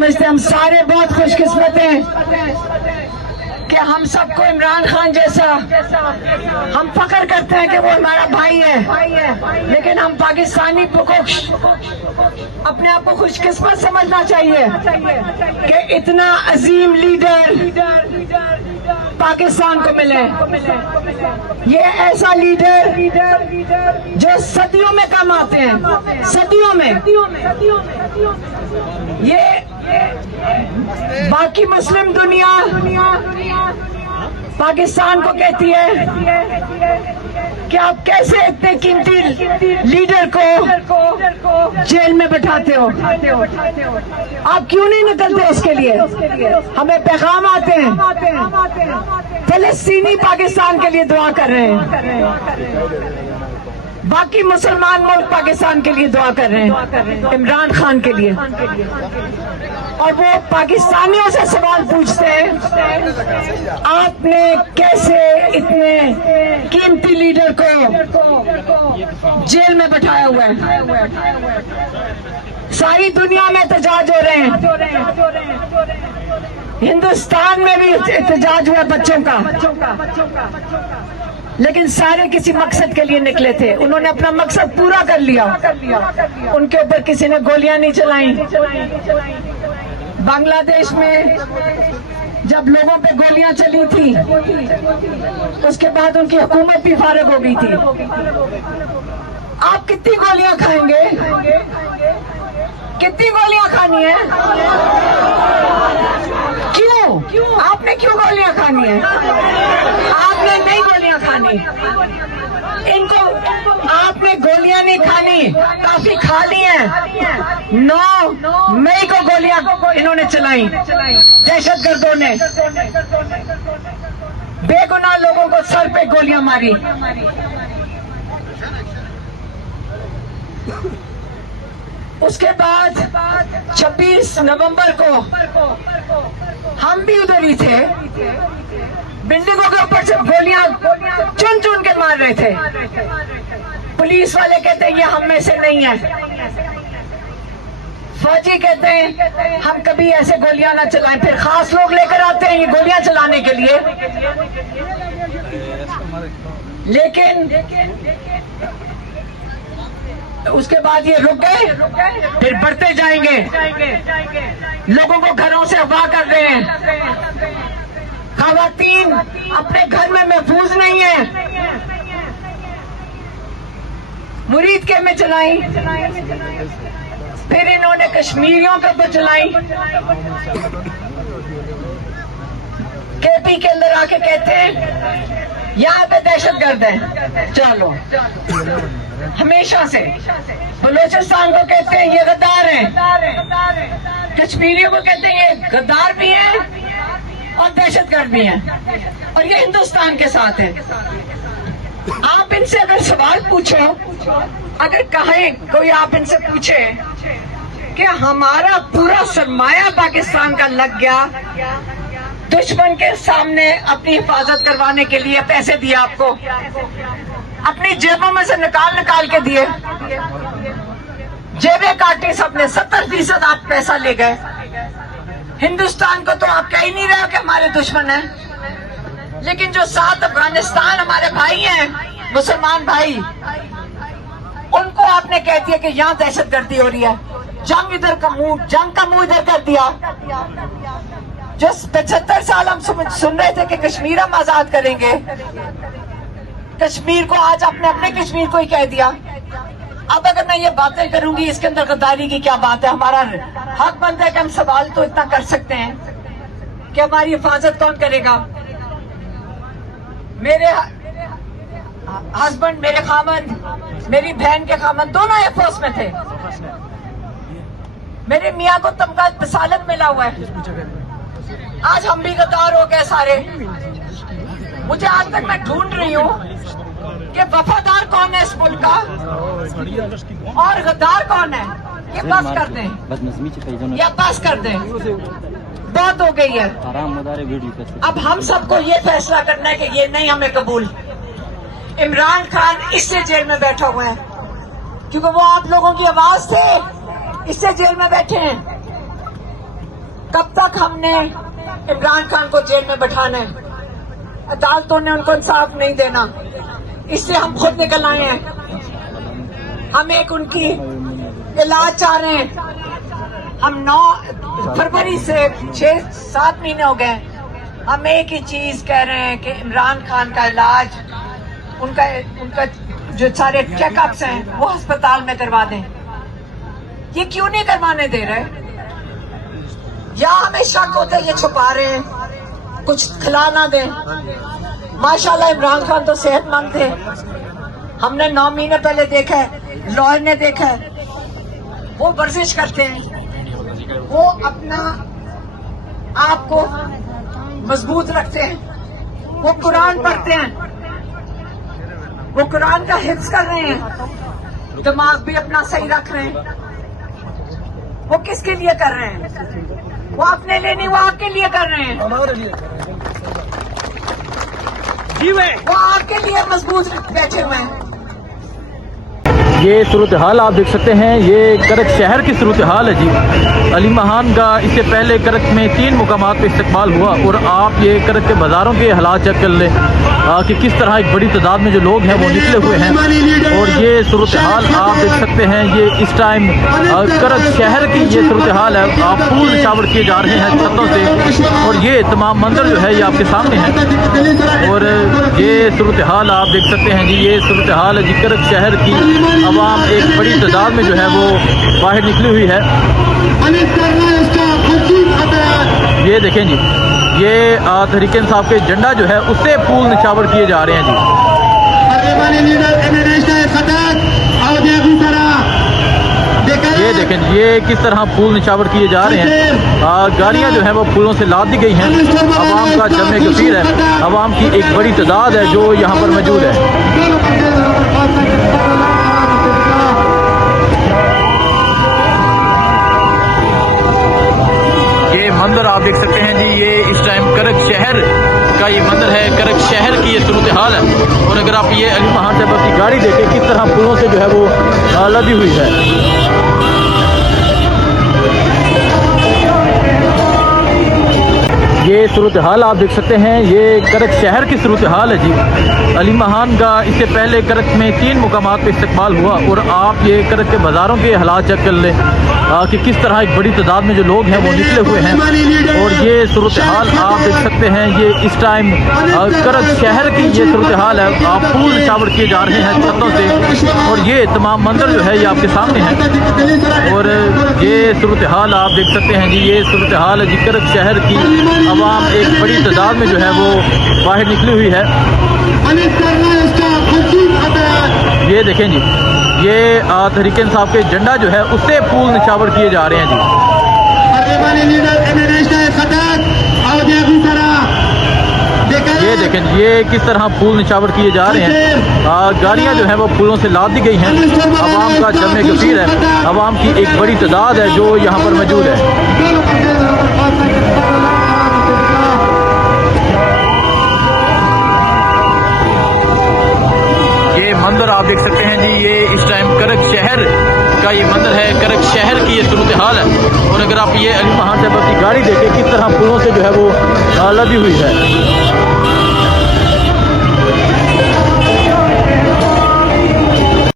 समझते, हम सारे बहुत खुशकिस्मत हैं कि हम सबको इमरान खान जैसा, हम फख्र करते हैं कि वो हमारा भाई है, लेकिन हम पाकिस्तानी को अपने आप को खुशकिस्मत समझना चाहिए कि इतना अजीम लीडर पाकिस्तान को मिले। ये ऐसा लीडर जो सदियों में काम आते हैं, सदियों में। ये बाकी मुस्लिम दुनिया पाकिस्तान को कहती है कि आप कैसे इतने कीमती लीडर को जेल में बैठाते हो, आप क्यों नहीं निकलते इसके लिए? हमें पैगाम आते हैं, फलस्तीनी पाकिस्तान के लिए दुआ कर रहे हैं, बाकी मुसलमान मुल्क पाकिस्तान के लिए दुआ कर रहे हैं, इमरान खान के लिए। और वो पाकिस्तानियों से सवाल पूछते हैं, आपने कैसे इतने कीमती लीडर को जेल में बैठाया हुआ है? सारी दुनिया में एहतजाज हो रहे हैं, हिंदुस्तान में भी एहतजाज हुआ बच्चों का, लेकिन सारे किसी मकसद के लिए निकले थे। उन्होंने अपना मकसद पूरा कर लिया। उनके ऊपर किसी ने गोलियां नहीं चलाई। बांग्लादेश में जब लोगों पे गोलियां चली थी, उसके बाद उनकी हुकूमत भी फारिग हो गई थी। आप कितनी गोलियां खाएंगे? कितनी गोलियां खानी है? क्यों? आपने क्यों गोलियां खानी है? आपने नहीं गोलियां खानी, इनको आपने गोलियां नहीं खानी, काफी खा ली हैं। 9 मई को गोलियां इन्होंने चलाई, दहशतगर्दों ने बेगुनाह लोगों को सर पे गोलियां मारी। उसके बाद 26 नवंबर को हम भी उधर ही थे, बिल्डिंगों के ऊपर से गोलियां चुन चुन के मार रहे थे। पुलिस वाले कहते हैं ये हम में से नहीं है, फौजी कहते हैं हम कभी ऐसे गोलियां ना चलाएं। फिर खास लोग लेकर आते हैं ये गोलियां चलाने के लिए, लेकिन उसके बाद ये रुक गए, फिर बढ़ते जाएंगे। लोगों को घरों से अगवा कर रहे हैं, खवातीन अपने घर में महफूज नहीं है। मुरीद के में चलाई, फिर इन्होंने कश्मीरियों के ऊपर चलाई। केपी के अंदर आके कहते हैं यहाँ पे दहशतगर्द है। चलो, हमेशा से बलूचिस्तान को कहते हैं ये गद्दार हैं, कश्मीरियों को कहते हैं ये गद्दार भी हैं और दहशतगर्द भी हैं, और ये हिंदुस्तान के साथ है। आप इनसे अगर सवाल पूछो, अगर कहें कोई, आप इनसे पूछे कि हमारा पूरा सरमाया पाकिस्तान का लग गया, दुश्मन के सामने अपनी हिफाजत करवाने के लिए पैसे दिए आपको, अपनी जेबों में से निकाल के दिए, जेबें काटी सबने, 70% आप पैसा ले गए। हिंदुस्तान को तो आप कह ही नहीं रहे हो कि हमारे दुश्मन हैं, लेकिन जो साथ अफगानिस्तान हमारे भाई हैं, मुसलमान भाई, उनको आपने कह दिया कि यहाँ दहशतगर्दी हो रही है, जंग का मुंह इधर कर दिया। जो 75 साल हम सुन रहे थे कि कश्मीर हम आजाद करेंगे, कश्मीर को आज आपने अपने कश्मीर को ही कह दिया। अब अगर मैं ये बातें करूंगी, इसके अंदर गद्दारी की क्या बात है? हमारा हक बनता है कि हम सवाल तो इतना कर सकते हैं कि हमारी हिफाजत कौन करेगा। मेरे हस्बैंड, मेरे खामन, मेरी बहन के खामन दोनों एयरफोर्स में थे। मेरे मियाँ को तमगा तसालत मिला हुआ है। आज हम भी गद्दार हो गए सारे। मुझे आज तक मैं ढूंढ रही हूँ कि वफादार कौन है इस मुल्क का और गद्दार कौन है। ये बस कर दें, या बस कर दें, बहुत हो गई है। अब हम सबको ये फैसला करना है कि ये नहीं हमें कबूल। इमरान खान इससे जेल में बैठा हुआ है क्योंकि वो आप लोगों की आवाज थे, इससे जेल में बैठे हैं। कब तक हमने इमरान खान को जेल में बैठाना है? अदालतों ने उनको इंसाफ नहीं देना, इसलिए हम खुद निकल आए हैं। हम एक उनकी इलाज चाह रहे हैं। हम 9 फरवरी से 6-7 महीने हो गए, हम एक ही चीज कह रहे हैं कि इमरान खान का इलाज, उनका जो सारे चेकअप्स हैं वो अस्पताल में करवा दें। ये क्यों नहीं करवाने दे रहे? या हमें शक होता है ये छुपा रहे हैं, कुछ खिला ना दें। माशाल्लाह इमरान खान तो सेहतमंद थे, हमने 9 महीने पहले देखा है, लॉयर ने देखा है, वो वर्जिश करते हैं, वो अपना आप को मजबूत रखते हैं, वो कुरान पढ़ते हैं, वो कुरान का हिफ्ज कर रहे हैं, दिमाग भी अपना सही रख रहे हैं। वो किसके लिए कर रहे हैं? वो अपने लिए नहीं, वो आपके लिए कर रहे हैं। वो आपके लिए मजबूत बैठे हुए हैं। ये सूरत हाल आप देख सकते हैं, ये करक शहर की सूरत हाल है जी। अली महान का इससे पहले करक में 3 मुकामात पे इस्तकबाल हुआ और आप ये करक के बाज़ारों के हालात चेक कर लें कि किस तरह एक बड़ी तादाद में जो लोग हैं वो निकले हुए हैं। और ये सूरत हाल आप देख सकते हैं, ये इस टाइम करक शहर की ये सूरत हाल है। आप फूल निशावर किए जा रहे हैं छतों से और ये तमाम मंजर जो है ये आपके सामने है। और ये सूरत हाल आप देख सकते हैं जी, ये सूरत हाल है जी करक शहर की। आवाम एक बड़ी तादाद में जो है वो बाहर निकली हुई है। ये देखें जी, ये तहरीक इंसाफ के झंडा जो है उससे फूल निशावर किए जा रहे हैं जी। ये देखें, ये किस तरह फूल निशावर किए जा रहे हैं। गाड़ियां जो है वो फूलों से लाद दी गई हैं। आवाम का जमे कसीर है, आवाम की एक बड़ी तादाद है जो यहाँ पर मौजूद है। ये मंजर आप देख सकते हैं जी, ये इस टाइम करक शहर का ये मंजर है, करक शहर की ये सूरत हाल है। और अगर आप ये अली महान साहब की गाड़ी देखें किस तरह फूलों से जो है वो लदी हुई है। ये सूरत हाल आप देख सकते हैं, ये करक शहर की सूरत हाल है जी। अली महान का इससे पहले करक में 3 मुकामात पे इस्तकबाल हुआ और आप ये करक के बाज़ारों के हालात चेक कर लें कि किस तरह एक बड़ी तादाद में जो लोग हैं वो निकले हुए हैं। और ये सूरत हाल आप देख सकते हैं, ये इस टाइम करक शहर की ये सूरत हाल है। आप फूल निशावर किए जा रहे हैं छतों से और ये तमाम मंजर जो है ये आपके सामने है। और ये सूरत हाल आप देख सकते हैं जी, ये सूरत हाल है जी करक शहर की। आवाम एक बड़ी तादाद में जो है वो बाहर निकली हुई है। ये देखें जी, ये तहरीक इंसाफ के झंडा जो है उससे फूल निशावर किए जा रहे हैं जी। ये देखें, ये किस तरह फूल निशावर किए जा रहे हैं। गाड़ियां जो है वो फूलों से लाद दी गई हैं। आवाम का जमे कसीर है, आवाम की एक बड़ी तादाद है जो यहाँ पर मौजूद है। मंजर आप देख सकते हैं जी, ये इस टाइम करक शहर का ये मंजर है, करक शहर की ये सूरत हाल है। और अगर आप ये अली महान साहब की गाड़ी देखें किस तरह फूलों से जो है वो लदी हुई है।